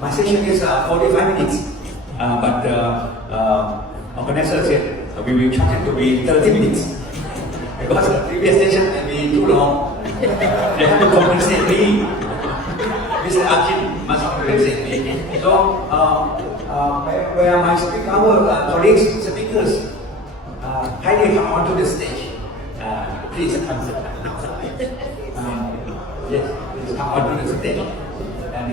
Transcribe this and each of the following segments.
My session is 45 minutes, but organizer said we will try to be 30 minutes because the previous session may be too long. They have to compensate me. Mr. Akin must compensate me. So, where my our colleagues, speakers, kindly come onto the stage. Please come. Yes, please come onto the stage. And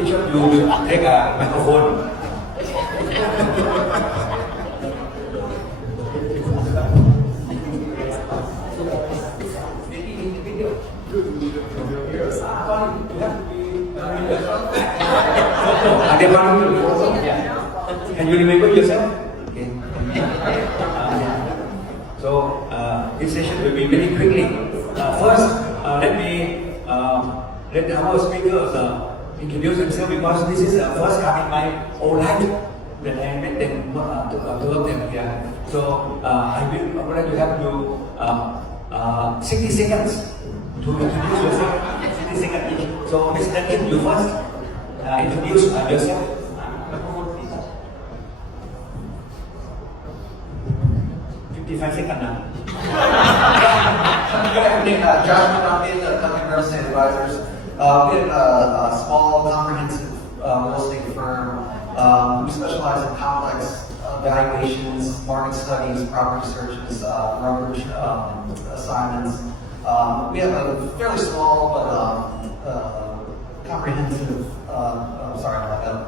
each of you will take a microphone. Can you remember yourself? Okay. So this session will be very quickly. First, let our speakers introduce themselves because this is the first time in my whole life that I met them, two of them here. So I would like to have you 60 seconds to introduce yourself. 60 seconds each. So Mr. Duncan, you first introduce yourself. 55 seconds now. Josh McDonald, Duncan Real Estate Advisors. We're a small, comprehensive real estate firm. We specialize in complex valuations, market studies, property searches, brokerage assignments. We have a fairly small but comprehensive, clientele.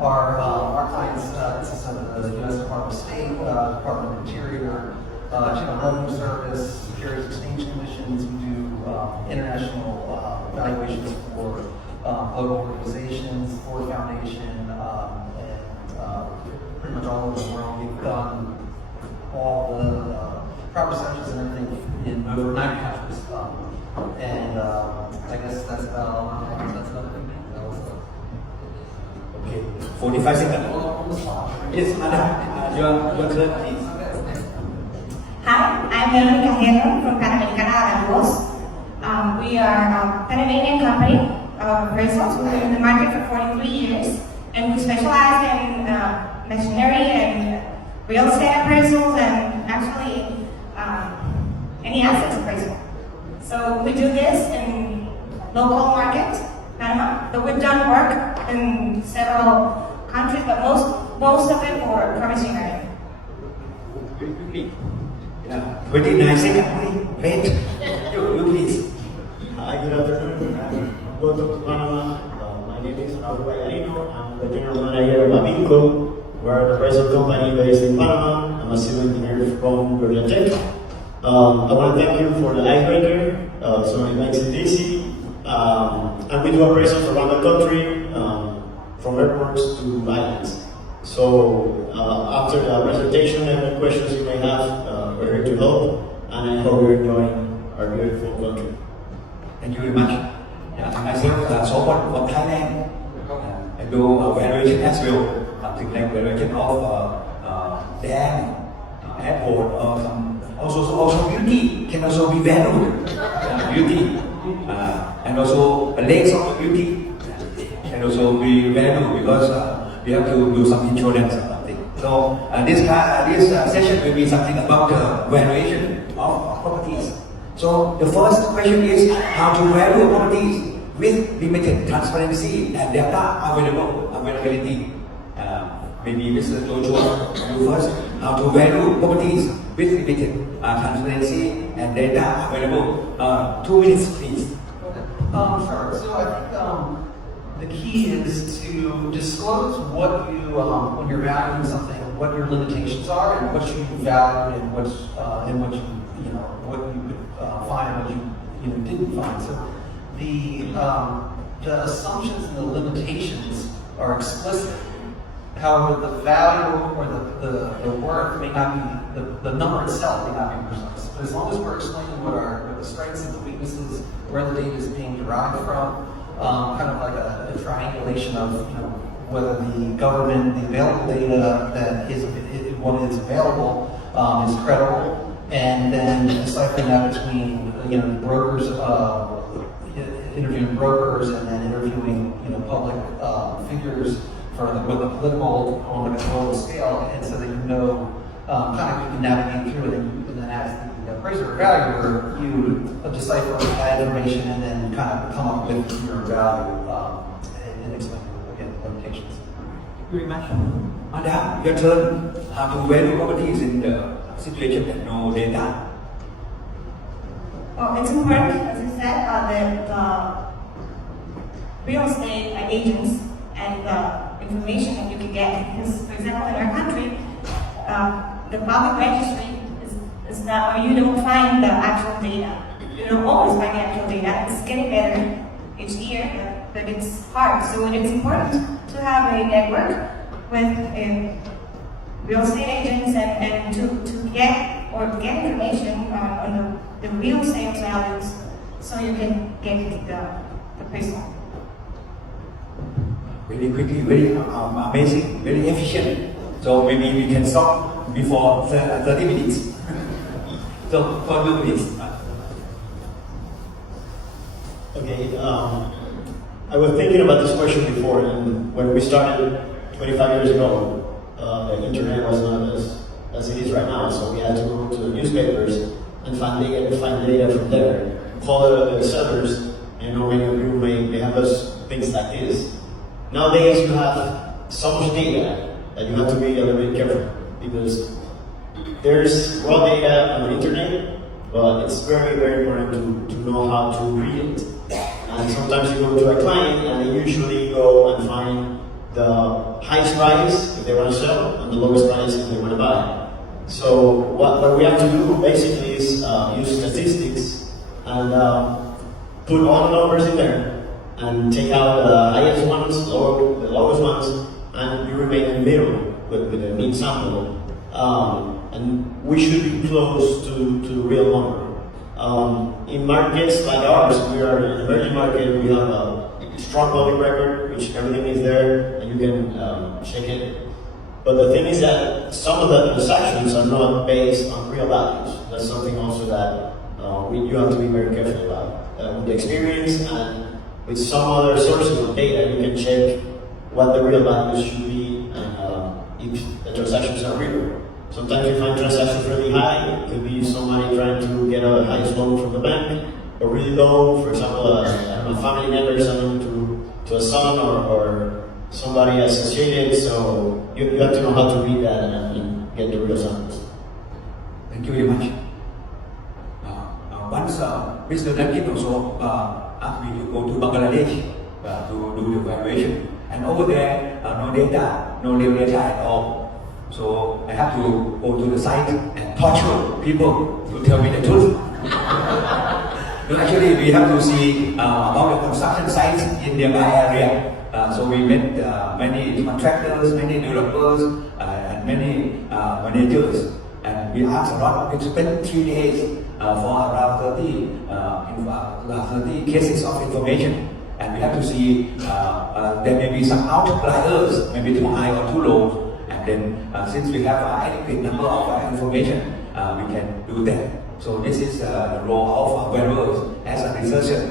Our clients consist of the U.S. Department of State, Department of Interior, General Revenue Service, Securities Exchange Commissions. We do international valuations for global organizations, Ford Foundation, and pretty much all over the world. We've done all the property searches and everything in over 90 countries. And I guess that's about all. That's another thing. Okay, 45 seconds. Yes, madam, your turn, please. Hi, I'm Veronica Guerrero from Panamericana Aragos. We are a Panamanian company of appraisals. We've been in the market for 43 years, and we specialize in machinery and real estate appraisals and actually any assets appraisal. So we do this in local market, Panama, but we've done work in several countries, but most of it for machinery. Yeah, 29 seconds, wait. You please. Hi, good afternoon. I'm welcome to Panama. My name is Raul Vallarino. I'm the general manager of Aminco. We're the appraisal company based in Panama. I'm a civil engineer from Georgia Tech. I want to thank you for the icebreaker, so it makes it easy. And we do appraisals around the country, from airports to islands. So after the presentation, any questions you may have, we're here to help. And I hope you're enjoying our beautiful country. Thank you very much. Myself, Sopan from Thailand. I do valuation as well, something like valuation of dam, airport, or some also beauty can also be valued. Beauty, and also lakes of beauty can also be valued because we have to do some insurance or something. So this session will be something about the valuation of properties. So the first question is how to value properties with limited transparency and data availability. Maybe Mr. Joshua, you first. How to value properties with limited transparency and data available. 2 minutes, please. Sure. So I think the key is to disclose what you, when you're valuing something, what your limitations are and what you value and what you could find and what you didn't find. So the assumptions and the limitations are explicit. However, the value or the worth may not be, the number itself may not be precise. But as long as we're explaining what the strengths and the weaknesses, where the data is being derived from, kind of like a triangulation of whether the government, the available data that is what is available is credible, and then deciphering that between the brokers interviewing brokers and then interviewing, public figures with a political on a global scale, and so that you know, kind of you can navigate through it, and then as the appraiser or valuer, you decipher that information and then kind of come up with your value and explain again limitations. Thank you very much. Madam, your turn. How to value properties in the situation that no data? Well, it's important, as I said, that real estate agents and the information that you can get. Because, for example, in our country, the public registry is not where you don't find the actual data. You don't always find the actual data. It's getting better each year, but it's hard. So it's important to have a network with real estate agents and to get information on the real sales values so you can get the appraisal. Very quickly, very amazing, very efficient. So maybe we can stop before 30 minutes. So for you, please. Okay, I was thinking about this question before, and when we started 25 years ago, the internet was not as it is right now, so we had to go to the newspapers and find data from there, call the sellers, and already agree they have us things like this. Nowadays, you have so much data that you have to be a little bit careful, because there's raw data on the internet, but it's very, very important to know how to read it. And sometimes you go to a client and they usually go and find the highest price if they want to sell and the lowest price if they want to buy. So what we have to do basically is use statistics and put all the numbers in there and take out the highest ones, the lowest ones, and you remain in the middle with a mean sample. And we should be close to the real number. In markets like ours, we are in an emerging market, we have a strong public record, which everything is there, and you can check it. But the thing is that some of the transactions are not based on real values. That's something also that you have to be very careful about. With the experience and with some other sources of data, you can check what the real values should be and if the transactions are real. Sometimes you find transactions really high. It could be somebody trying to get a highest loan from the bank, or really low, for example, a family member selling to a son or somebody associated. So you have to know how to read that and get the real samples. Thank you very much. Once Mr. Duncan also asked me to go to Bangladesh to do the evaluation, and over there no data, no real data at all. So I have to go to the site and torture people to tell me the truth. No, actually, we have to see about the construction sites in the nearby area. So we met many contractors, many developers, and many managers. And we asked a lot. We spent 3 days for around 30 cases of information. And we have to see there may be some outliers, maybe too high or too low. And then since we have an adequate number of information, we can do that. So this is the role of valuers as a researcher.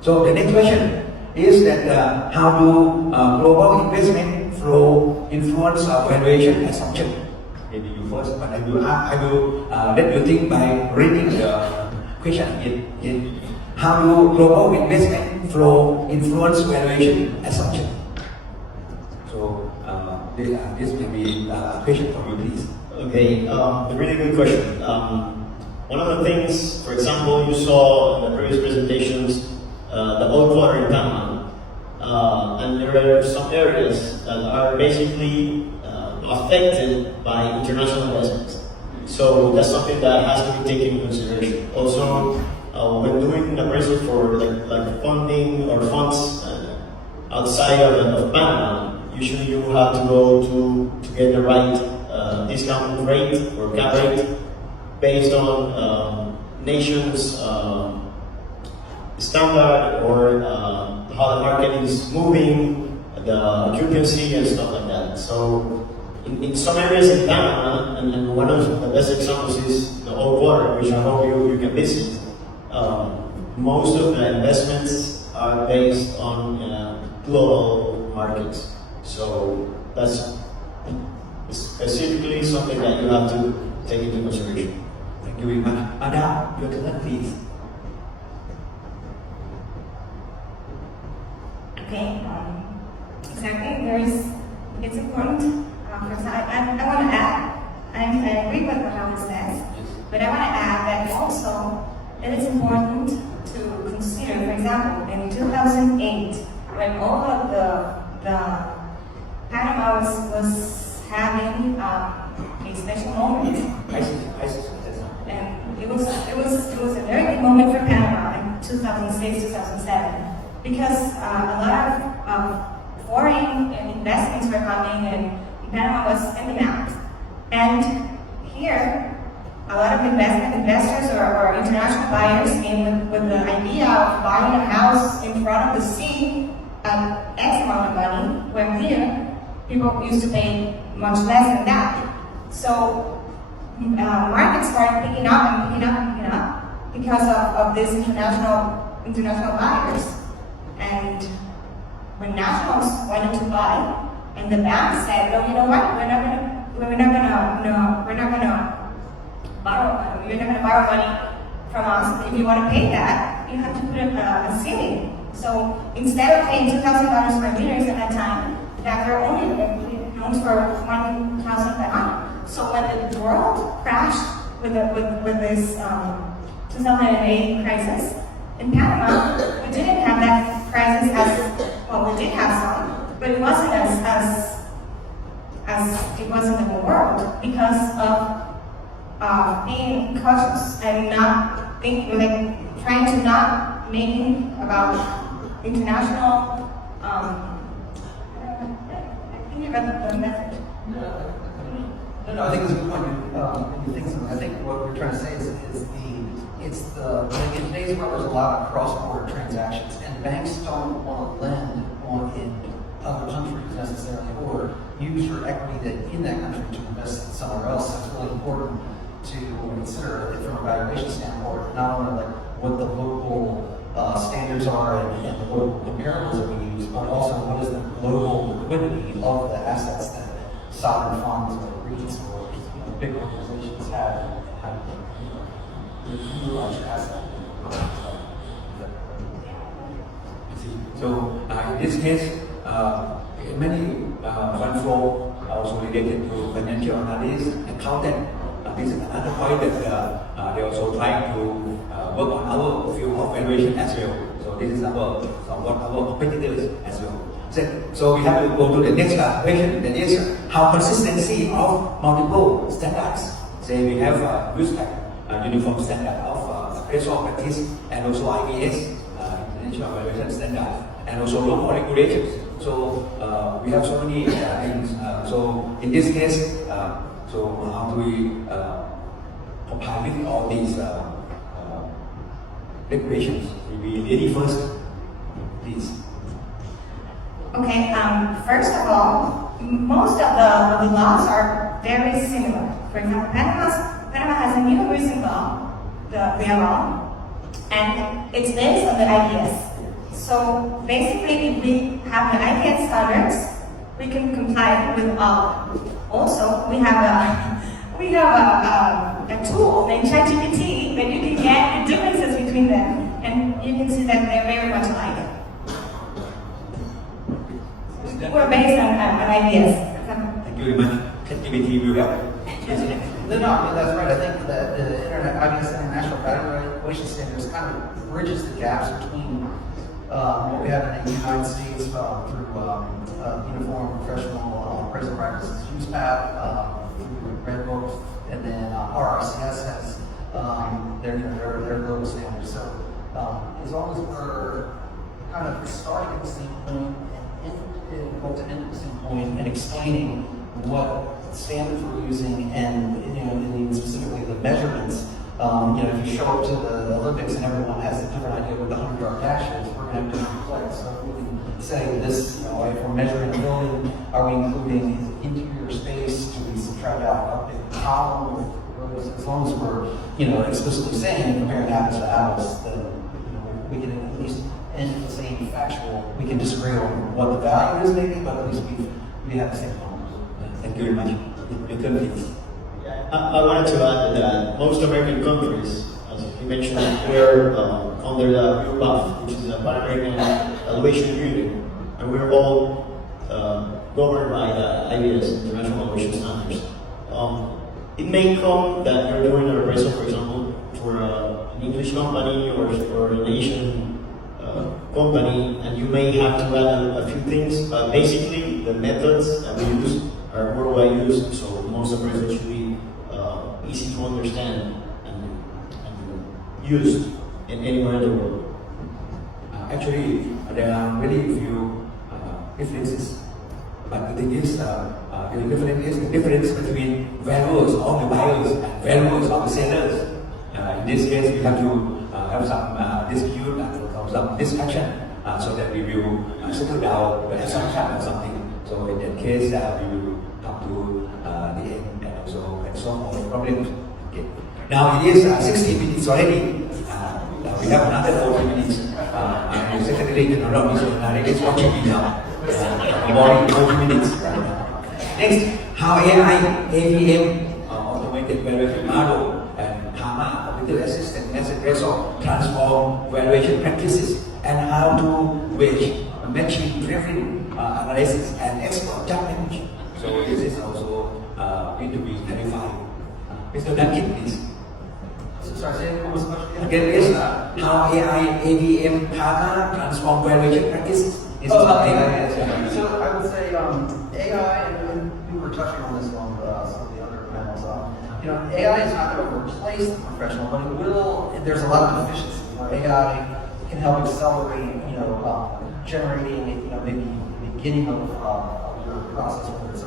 So the next question is that how do global investment flow influence valuation assumption? Maybe you first, but I will let you think by reading the question in how do global investment flow influence valuation assumption? So this may be a question for you, please. Okay, a really good question. One of the things, for example, you saw in the previous presentations, the oil quarter in Panama, and there are some areas that are basically affected by international investments. So that's something that has to be taken into consideration. Also, when doing an appraisal for like funding or funds outside of Panama, usually you have to go to get the right discount rate or cap rate based on nations' standard or how the market is moving, the occupancy and stuff like that. So in some areas in Panama, and one of the best examples is the old water, which I hope you can visit. most of the investments are based on global markets. So that's specifically something that you have to take into consideration. Thank you very much. Madam, your turn, please. Okay, exactly. It's important. Because I want to add, I agree with what Howard says, but I want to add that also it is important to consider, for example, in 2008, when all of the Panama was having a special moment, and it was a very big moment for Panama in 2006, 2007, because a lot of foreign investments were coming, and Panama was in the map. And here, a lot of investors or international buyers came with the idea of buying a house in front of the sea at X amount of money, when here, people used to pay much less than that. So markets started picking up because of these international buyers. And when nationals wanted to buy, and the bank said, "No, you know what? We're not gonna borrow money from us. If you want to pay that, you have to put a ceiling." So instead of paying $2,000 per meters at that time, that were only loans for $1,000 per annum. So when the world crashed with this 2008 crisis in Panama, we didn't have that crisis we did have some, but it wasn't as it was in the whole world because of being cautious and not thinking, trying to not making about international. I think you read the message. No, I think it's a good point. I think what we're trying to say is in today's world, there's a lot of cross-border transactions, and banks don't want to lend in other countries necessarily, or use your equity in that country to invest somewhere else. So it's really important to consider it from a valuation standpoint, not only what the local standards are and the local comparables that we use, but also what is the global liquidity of the assets that sovereign funds or REITs or big organizations have. Utilize your asset. So in this case, many control also related to financial analysis, accountant. This is another point that they also trying to work on our field of valuation as well. So this is our competitors as well. So we have to go to the next question. That is how consistency of multiple standards. Say we have uniform standard of appraisal practice and also IVS, International Valuation Standard, and also local regulations. So we have so many things. So in this case, so how do we comply with all these regulations? We ready first, please. Okay. First of all, most of the laws are very similar. For example, Panama has a new recent law, the RIA law, and it's based on the IPS. So basically, if we have the IPS standards, we can comply with all. Also, we have a tool named ChatGPT that you can get the differences between them, and you can see that they're very much alike. We're based on IPS. Thank you very much. ChatGPT will help. No, that's right. I think that the IBS International Valuation Standards kind of bridges the gaps between what we have in the United States through Uniform Professional Appraisal Practices, USPAP, through Red Book, and then RICS has their global standards. So as long as we're kind of starting at the same point and to end at the same point and explaining what standards we're using and specifically the measurements. If you show up to the Olympics and everyone has a different idea what the 100-yard dash is, we're going to have different plays. So if we can say this, if we're measuring a building, are we including interior space? Do we subtract out a big column? As long as we're explicitly saying comparing apples to apples, then we can at least end the same factual, we can disagree on what the value is maybe, but at least we have the same numbers. Thank you very much. Your turn, please. I wanted to add that most American countries, as you mentioned, we're under the UPAF, which is a Pan-American Evaluation Union, and we're all governed by the IBS, International Evaluation Standards. It may come that you're doing an appraisal, for example, for an English company or an Asian company, and you may have to add a few things. Basically, the methods that we use are worldwide used, so most appraisals should be easy to understand and used in anywhere in the world. Actually, there are very few differences, but the thing is, the difference between values of the buyers and values of the sellers. In this case, we have to have some dispute and some discussion so that we will settle down the assumption or something. So in that case, we will come to the end and also solve all the problems. Okay. Now it is 60 minutes already. We have another 40 minutes. And the Secretary General of Missionary is watching me now. More 40 minutes. Next, how AI, AVM, automated valuation model, and PAMA, computer assisted asset appraisal, transform valuation practices, and how to wage machine-driven analysis and expert judgment. So this is also going to be clarified. Mr. Duncan, please. So, sorry, say what was the question Again, yes, how AI, AVM, PAMA, transform valuation practices. Is AI. So I would say AI, and we were touching on this on some of the other panels. AI is not going to replace the professional, but it will. There's a lot of efficiency where AI can help accelerate, generating, maybe the beginning of your process, whether it's a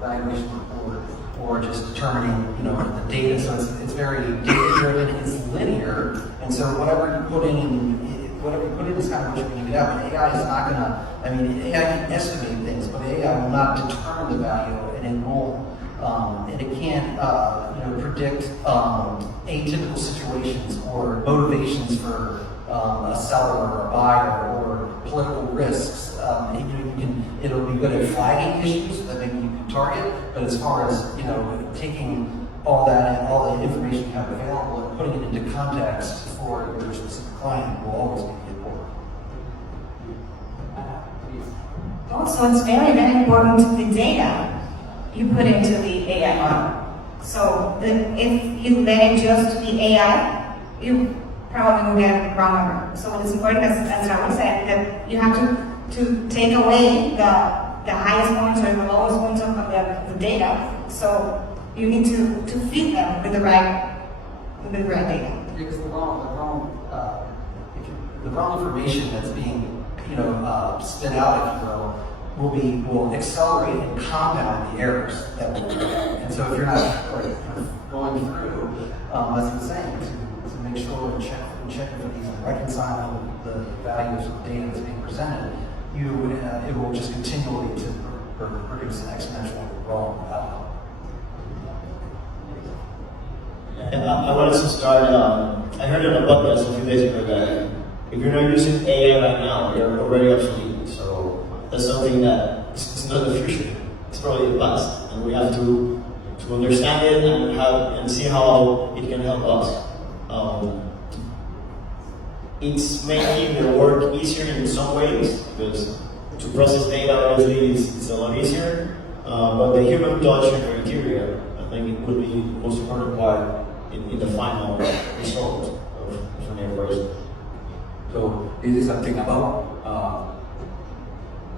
valuation report or just determining, the data. So it's very data-driven. It's linear, and so whatever you put in is kind of what you're going to get out. But AI is not going to. AI can estimate things, but AI will not determine the value, and it will. And it can't, predict atypical situations or motivations for a seller or a buyer or political risks. It'll be good at flagging issues that maybe you can target, but as far as taking all that and all the information you have available and putting it into context for your specific client will always be important. Also, it's very, very important the data you put into the AI model. So if you let it just be AI, you probably will get the wrong number. So it's important, as Raul said, that you have to take away the highest points or the lowest points of the data. So you need to feed them with the right data. Because the wrong information that's being spit out, if you will accelerate and compound the errors that will be there. And so if you're not going through, as I was saying, to make sure and check for these and reconcile the values of data that's being presented, it will just continually to produce an exponential wrong outcome. And I wanted to start, I heard on a podcast a few days ago that if you're not using AI right now, you're already obsolete. So that's something that it's not the future, it's probably the past. And we have to understand it and see how it can help us. It's making the work easier in some ways, because to process data obviously it's a lot easier, but the human touch and criteria, I think it would be the most important part in the final result of an appraisal. So this is something about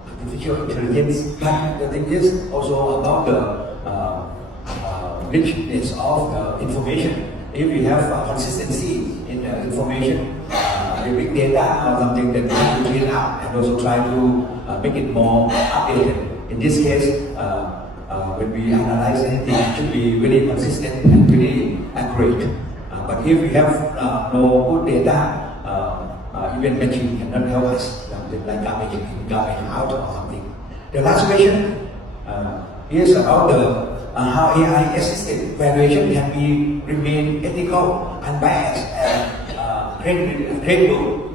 artificial intelligence, but the thing is also about the richness of the information. If we have consistency in the information, the big data or something that we have to clean up and also try to make it more updated. In this case, when we analyze anything, it should be really consistent and really accurate. But if we have no good data, even machine cannot help us, like garbage out or something. The last question is about how AI-assisted valuation can be remain ethical, unbiased, and credible.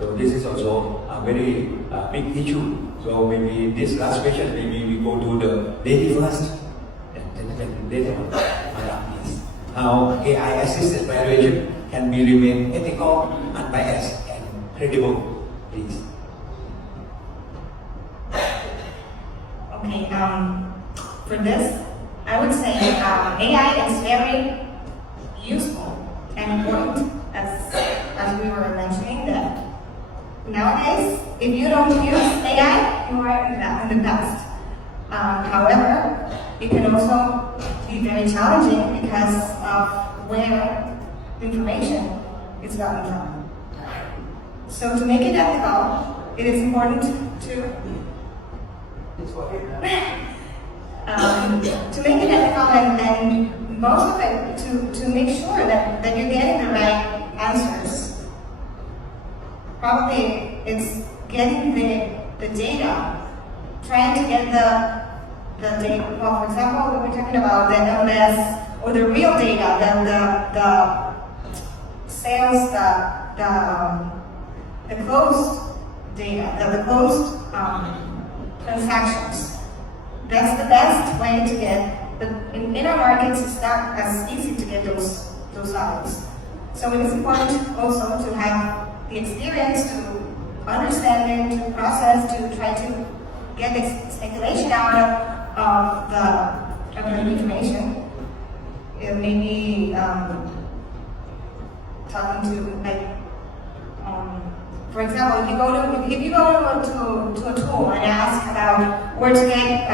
So this is also a very big issue. So maybe this last question, maybe we go to the lady first, and then later on, Madam, please. How AI assisted valuation can be remain ethical, unbiased, and credible, please. Okay, for this, I would say AI is very useful and important, as we were mentioning that nowadays, if you don't use AI, you are in the dust. However, it can also be very challenging because of where information is gotten from. So to make it ethical, it is important to to make it ethical and most of it to make sure that you're getting the right answers. Probably it's getting the data, trying to get the data. Well, for example, when we're talking about the LS or the real data, the sales, the closed data, the closed transactions. That's the best way to get, but in our markets, it's not as easy to get those values. So it is important also to have the experience to understand it, to process, to try to get the speculation out of the information. It may be talking to for example, if you go to a tool and ask about where to get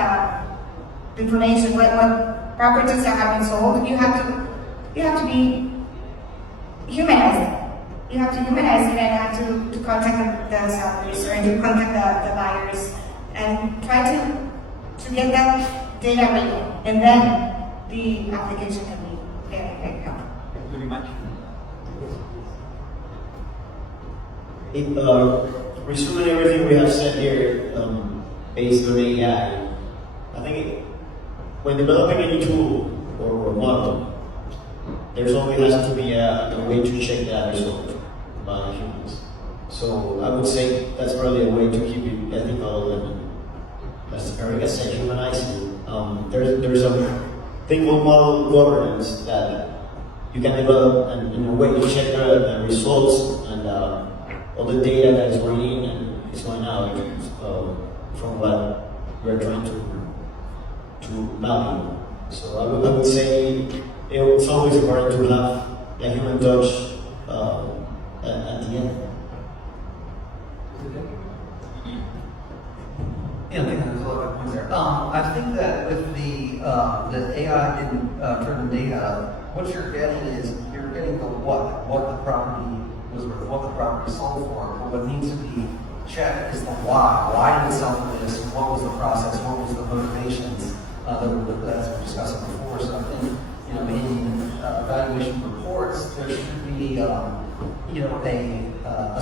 information, what properties that have been sold, you have to be humanized. You have to humanize it and have to contact the sellers or to contact the buyers and try to get that data ready, and then the application can be very helpful. Thank you very much. Resuming everything we have said here, based on AI, I think when developing any tool or model, there's always has to be a way to check that result by humans. So I would say that's probably a way to keep it ethical and, as Erica said, humanizing. There's a thing called model governance that you can develop in a way to check the results and all the data that is going in and is going out from what we're trying to value. So I would say it's always important to have a human touch at the end. Yeah, I think there's a lot of points there. I think that with the AI driven data, what you're getting is you're getting the what the property was worth, what the property sold for. But what needs to be checked is the why. Why did it sell for this? What was the process? What was the motivations that we discussed before? So I think in evaluation reports there should be a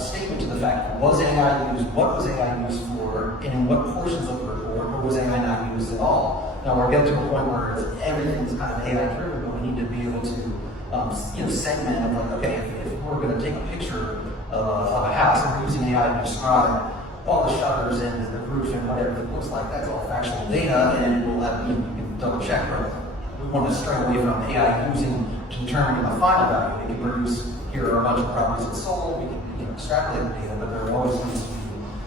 statement to the fact, was AI used, what was AI used for, and in what portions of the report, or was AI not used at all? Now we're getting to a point where everything's kind of AI driven, but we need to be able to segment of like, okay, if we're going to take a picture of a house and we're using AI to describe all the shutters and the roof and whatever it looks like, that's all factual data, and we'll have you can double check. But we want to stray away from AI using to determine the final value. We can produce, here are a bunch of properties that sold, we can extrapolate the data, but there always needs to be,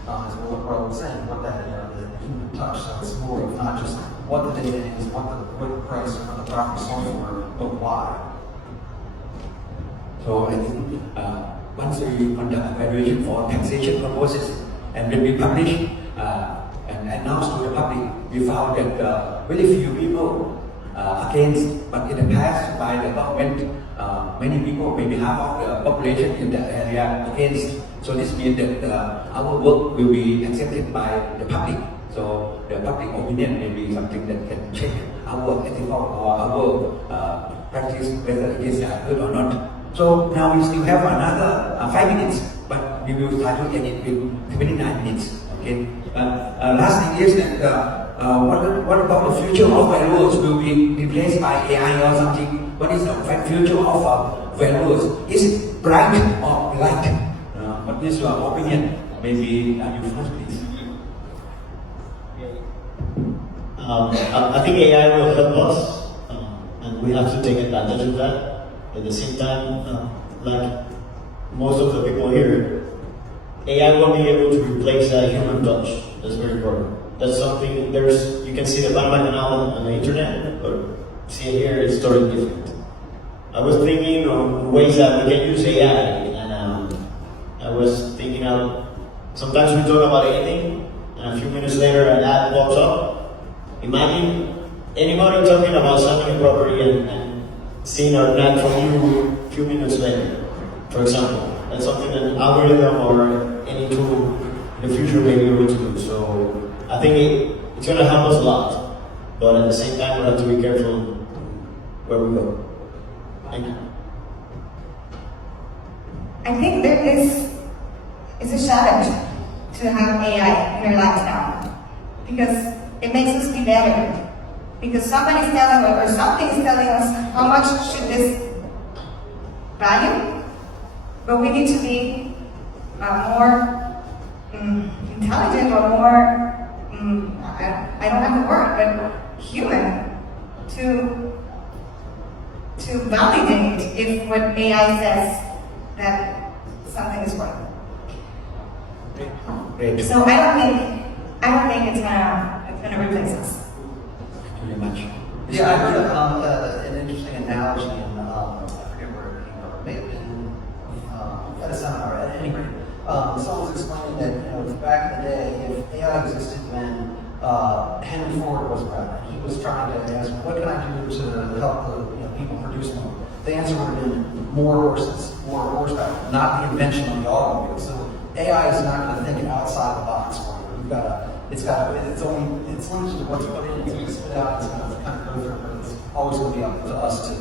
as Rob was saying, what that the human touch. So it's more of not just what the data is, what the price or what the property sold for, but why. So I think once we conduct evaluation for taxation purposes and when we publish and announce to the public, we found that very few people against, but in the past by the government, many people, maybe half of the population in that area against. So this means that our work will be accepted by the public. So the public opinion may be something that can check our ethical or our practice, whether it is good or not. So now we still have another 5 minutes, but we will try to end it with 29 minutes. Okay. Last thing is that what about the future of valuers? Will be replaced by AI or something? What is the future of valuers? Is it bright or light? What what is your opinion? Maybe you first, please. I think AI will help us, and we have to take advantage of that. At the same time, like most of the people here, AI will be able to replace that human touch. That's very important. That's something, you can see the Panama Canal on the internet, but see it here, it's totally different. I was thinking of ways that we can use AI, and I was thinking of, sometimes we talk about anything, and a few minutes later an ad pops up. Imagine anybody talking about selling a property and seeing an ad from you a few minutes later, for example. That's something that an algorithm or any tool in the future may be able to do. So I think it's going to help us a lot, but at the same time we have to be careful where we go. Thank you. I think there is a challenge to have AI in our lives now, because it makes us be better. Because somebody's telling us, or something is telling us how much should this value, but we need to be more intelligent or more, I don't have the word, but human to validate if what AI says that something is worth. Great. So I don't think it's gonna replace us. Thank you very much. Yeah, I heard an interesting analogy, and I forget where it came from. It may have been at a seminar. At any rate, someone was explaining that back in the day, if AI existed when Henry Ford was around, he was trying to ask, what can I do to help the people produce more? The answer would have been more horses, more horsepower, not the invention of the automobile. So AI is not going to think outside the box for you. It's limited to what's put in, it's going to spit out, it's going to kind of go through, but it's always going to be up to us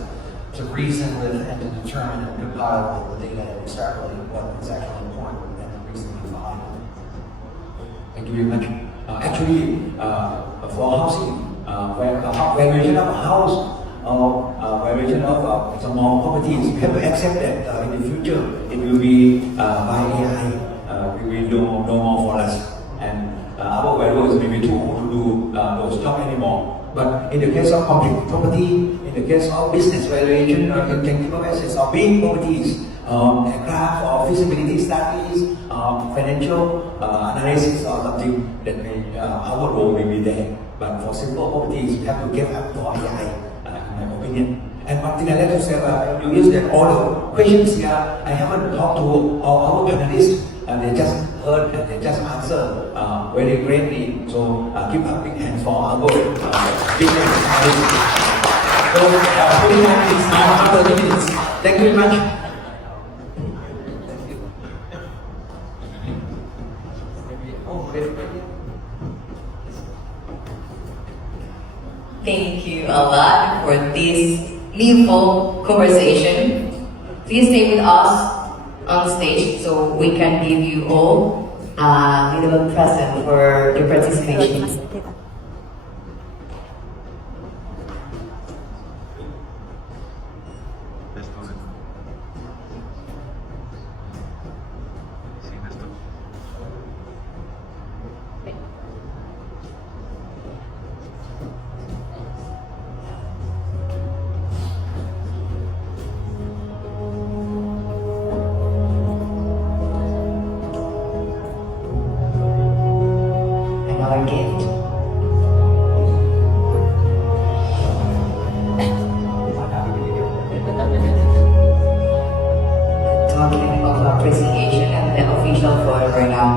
to reason with and to determine and compile the data and extrapolate what is actually important and the reasoning behind it. Thank you very much. Actually, for housing, valuation of a house or valuation of small properties, we have to accept that in the future it will be by AI. We will do no more for us, and our valuers may be too old to do those jobs anymore. But in the case of public property, in the case of business valuation, intangible assets or big properties, graph or feasibility studies, financial analysis or something, that may, our role may be there. But for simple properties, we have to get up to AI, in my opinion. And one thing I'd like to say, you use that all the questions here, I haven't talked to all our panelists, and they just heard and they just answered very greatly. So give a big hand for our business panelists. So 29 minutes now, after 30 minutes. Thank you very much. Thank you a lot for this meaningful conversation. Please stay with us on stage so we can give you all a little present for your participation. Another gift. Talking of appreciation and the official photo right now.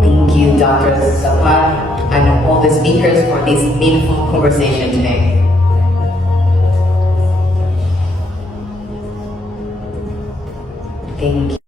Thank you, Dr. Sapat, and all the speakers for this meaningful conversation today. Thank you.